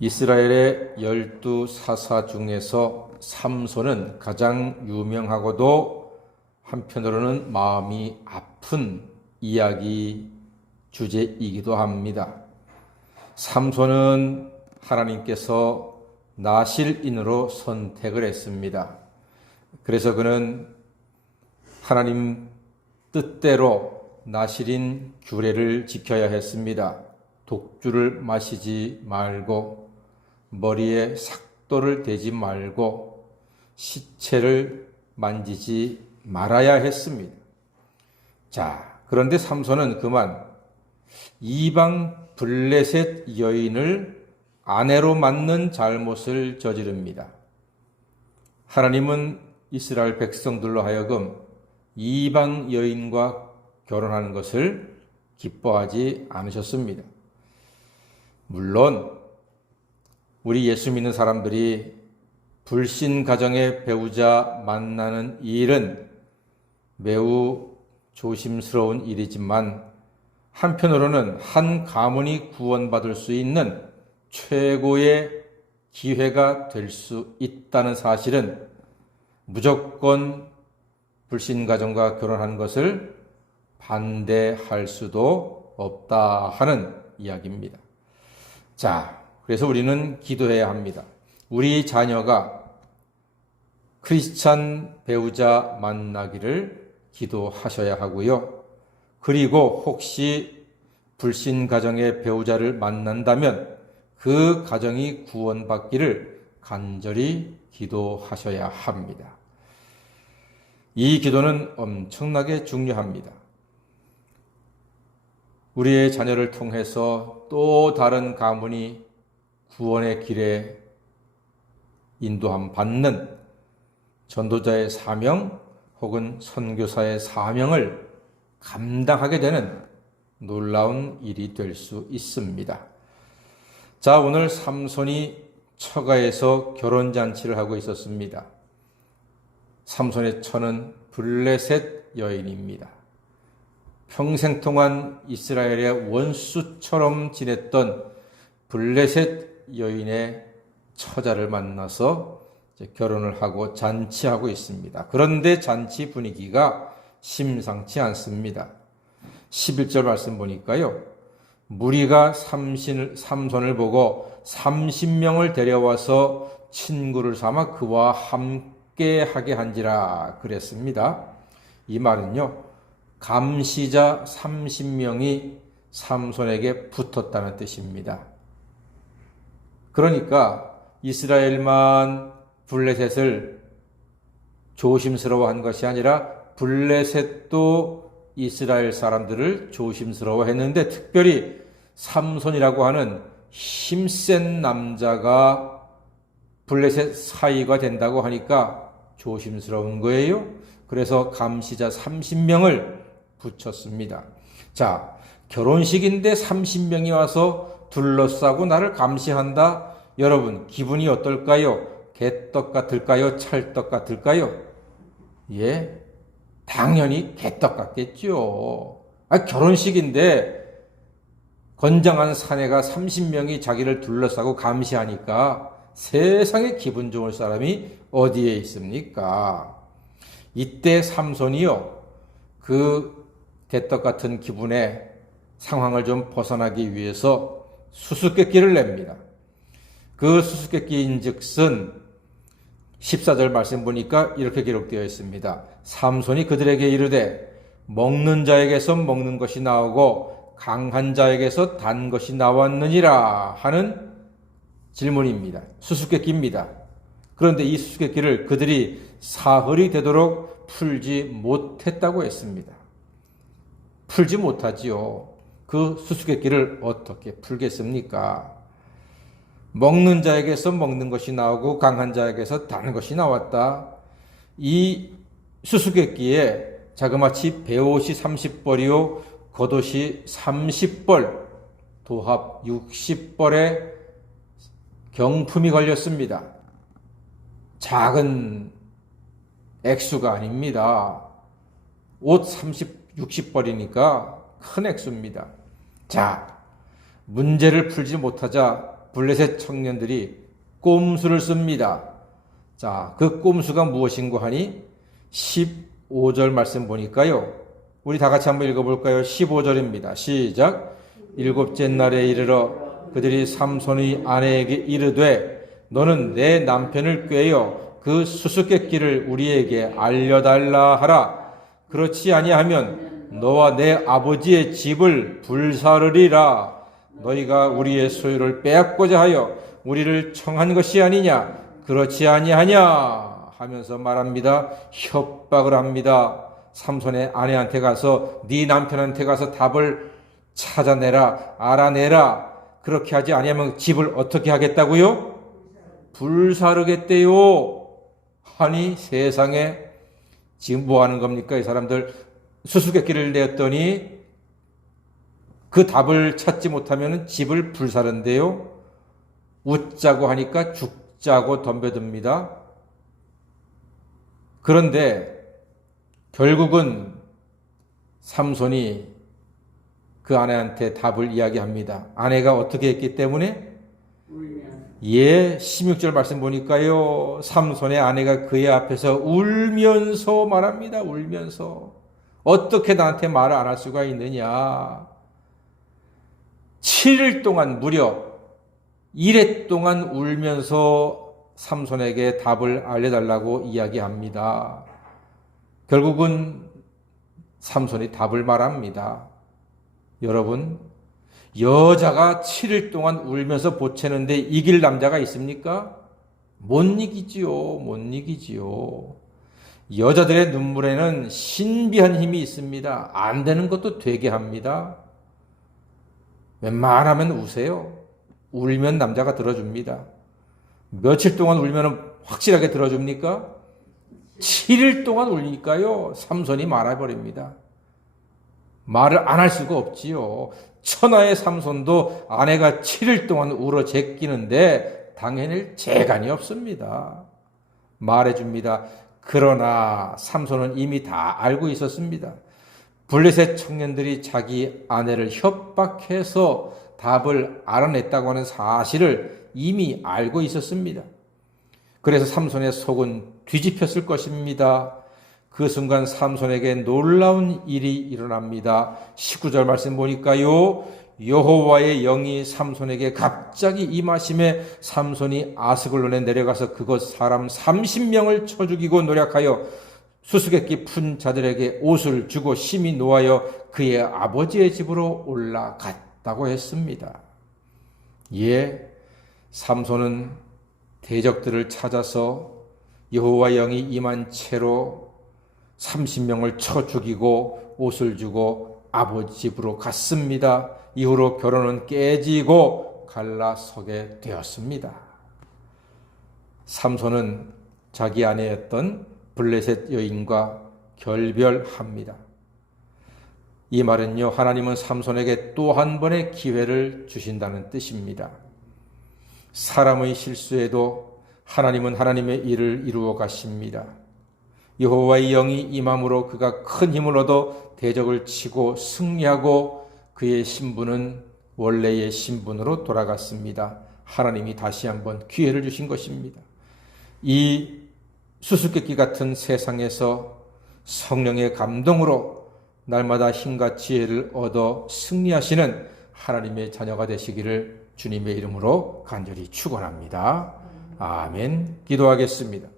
이스라엘의 12사사 중에서 삼손은 가장 유명하고도 한편으로는 마음이 아픈 이야기 주제이기도 합니다. 삼손은 하나님께서 나실인으로 선택을 했습니다. 그래서 그는 하나님 뜻대로 나실인 규례를 지켜야 했습니다. 독주를 마시지 말고 머리에 삭도를 대지 말고 시체를 만지지 말아야 했습니다. 자, 그런데 삼손은 그만 이방 블레셋 여인을 아내로 맞는 잘못을 저지릅니다. 하나님은 이스라엘 백성들로 하여금 이방 여인과 결혼하는 것을 기뻐하지 않으셨습니다. 물론 우리 예수 믿는 사람들이 불신 가정의 배우자 만나는 일은 매우 조심스러운 일이지만 한편으로는 한 가문이 구원받을 수 있는 최고의 기회가 될 수 있다는 사실은 무조건 불신 가정과 결혼하는 것을 반대할 수도 없다 하는 이야기입니다. 자, 그래서 우리는 기도해야 합니다. 우리 자녀가 크리스찬 배우자 만나기를 기도하셔야 하고요. 그리고 혹시 불신 가정의 배우자를 만난다면 그 가정이 구원받기를 간절히 기도하셔야 합니다. 이 기도는 엄청나게 중요합니다. 우리의 자녀를 통해서 또 다른 가문이 구원의 길에 인도함 받는 전도자의 사명 혹은 선교사의 사명을 감당하게 되는 놀라운 일이 될 수 있습니다. 자, 오늘 삼손이 처가에서 결혼잔치를 하고 있었습니다. 삼손의 처는 블레셋 여인입니다. 평생 동안 이스라엘의 원수처럼 지냈던 블레셋 여인의 처자를 만나서 결혼을 하고 잔치하고 있습니다. 그런데 잔치 분위기가 심상치 않습니다. 11절 말씀 보니까요. 무리가 삼손을 보고 30명을 데려와서 친구를 삼아 그와 함께 하게 한지라 그랬습니다. 이 말은요. 감시자 30명이 삼손에게 붙었다는 뜻입니다. 그러니까 이스라엘만 블레셋을 조심스러워한 것이 아니라 블레셋도 이스라엘 사람들을 조심스러워했는데 특별히 삼손이라고 하는 힘센 남자가 블레셋 사이가 된다고 하니까 조심스러운 거예요. 그래서 감시자 30명을 붙였습니다. 자, 결혼식인데 30명이 와서 둘러싸고 나를 감시한다. 여러분, 기분이 어떨까요? 개떡 같을까요? 찰떡 같을까요? 예, 당연히 개떡 같겠죠. 결혼식인데 건장한 사내가 30명이 자기를 둘러싸고 감시하니까 세상에 기분 좋을 사람이 어디에 있습니까? 이때 삼손이요, 그 개떡 같은 기분의 상황을 좀 벗어나기 위해서 수수께끼를 냅니다. 그 수수께끼인 즉슨 14절 말씀 보니까 이렇게 기록되어 있습니다. 삼손이 그들에게 이르되 먹는 자에게서 먹는 것이 나오고 강한 자에게서 단 것이 나왔느니라 하는 질문입니다. 수수께끼입니다. 그런데 이 수수께끼를 그들이 사흘이 되도록 풀지 못했다고 했습니다. 풀지 못하지요. 그 수수께끼를 어떻게 풀겠습니까? 먹는 자에게서 먹는 것이 나오고 강한 자에게서 단 것이 나왔다. 이 수수께끼에 자그마치 배옷이 30벌이요 겉옷이 30벌 도합 60벌의 경품이 걸렸습니다. 작은 액수가 아닙니다. 옷 60벌이니까 큰 액수입니다. 자, 문제를 풀지 못하자 블레셋 청년들이 꼼수를 씁니다. 자, 그 꼼수가 무엇인고 하니 15절 말씀 보니까요. 우리 다 같이 한번 읽어볼까요? 15절입니다. 시작. 일곱째 날에 이르러 그들이 삼손의 아내에게 이르되 너는 내 남편을 꾀어 그 수수께끼를 우리에게 알려달라 하라. 그렇지 아니하면 너와 내 아버지의 집을 불사르리라. 너희가 우리의 소유를 빼앗고자 하여 우리를 청한 것이 아니냐. 그렇지 아니하냐 하면서 말합니다. 협박을 합니다. 삼손의 아내한테 가서 네 남편한테 가서 답을 찾아내라, 알아내라. 그렇게 하지 아니하면 집을 어떻게 하겠다고요? 불사르겠대요. 하니 세상에 지금 뭐 하는 겁니까? 이 사람들 수수께끼를 내었더니 그 답을 찾지 못하면 집을 불사른대요. 웃자고 하니까 죽자고 덤벼듭니다. 그런데 결국은 삼손이 그 아내한테 답을 이야기합니다. 아내가 어떻게 했기 때문에? 16절 말씀 보니까요. 삼손의 아내가 그의 앞에서 울면서 말합니다. 울면서. 어떻게 나한테 말을 안 할 수가 있느냐. 7일 동안 무려 1회 동안 울면서 삼손에게 답을 알려달라고 이야기합니다. 결국은 삼손이 답을 말합니다. 여러분, 여자가 7일 동안 울면서 보채는데 이길 남자가 있습니까? 못 이기지요. 못 이기지요. 여자들의 눈물에는 신비한 힘이 있습니다. 안 되는 것도 되게 합니다. 웬만하면 우세요. 울면 남자가 들어줍니다. 며칠 동안 울면 확실하게 들어줍니까? 7일 동안 울니까요. 삼손이 말해버립니다. 말을 안 할 수가 없지요. 천하의 삼손도 아내가 7일 동안 울어 제끼는데 당해낼 재간이 없습니다. 말해줍니다. 그러나 삼손은 이미 다 알고 있었습니다. 블레셋 청년들이 자기 아내를 협박해서 답을 알아냈다고 하는 사실을 이미 알고 있었습니다. 그래서 삼손의 속은 뒤집혔을 것입니다. 그 순간 삼손에게 놀라운 일이 일어납니다. 19절 말씀 보니까요. 여호와의 영이 삼손에게 갑자기 임하심에 삼손이 아스글론에 내려가서 그곳 사람 30명을 쳐 죽이고 노략하여 수수께끼 푼 자들에게 옷을 주고 심히 노하여 그의 아버지의 집으로 올라갔다고 했습니다. 예, 삼손은 대적들을 찾아서 여호와 영이 임한 채로 30명을 쳐 죽이고 옷을 주고 아버지 집으로 갔습니다. 이후로 결혼은 깨지고 갈라서게 되었습니다. 삼손은 자기 아내였던 블레셋 여인과 결별합니다. 이 말은요, 하나님은 삼손에게 또 한 번의 기회를 주신다는 뜻입니다. 사람의 실수에도 하나님은 하나님의 일을 이루어 가십니다. 여호와의 영이 임함으로 그가 큰 힘을 얻어 대적을 치고 승리하고 그의 신분은 원래의 신분으로 돌아갔습니다. 하나님이 다시 한번 기회를 주신 것입니다. 이 수수께끼 같은 세상에서 성령의 감동으로 날마다 힘과 지혜를 얻어 승리하시는 하나님의 자녀가 되시기를 주님의 이름으로 간절히 축원합니다. 아멘. 기도하겠습니다.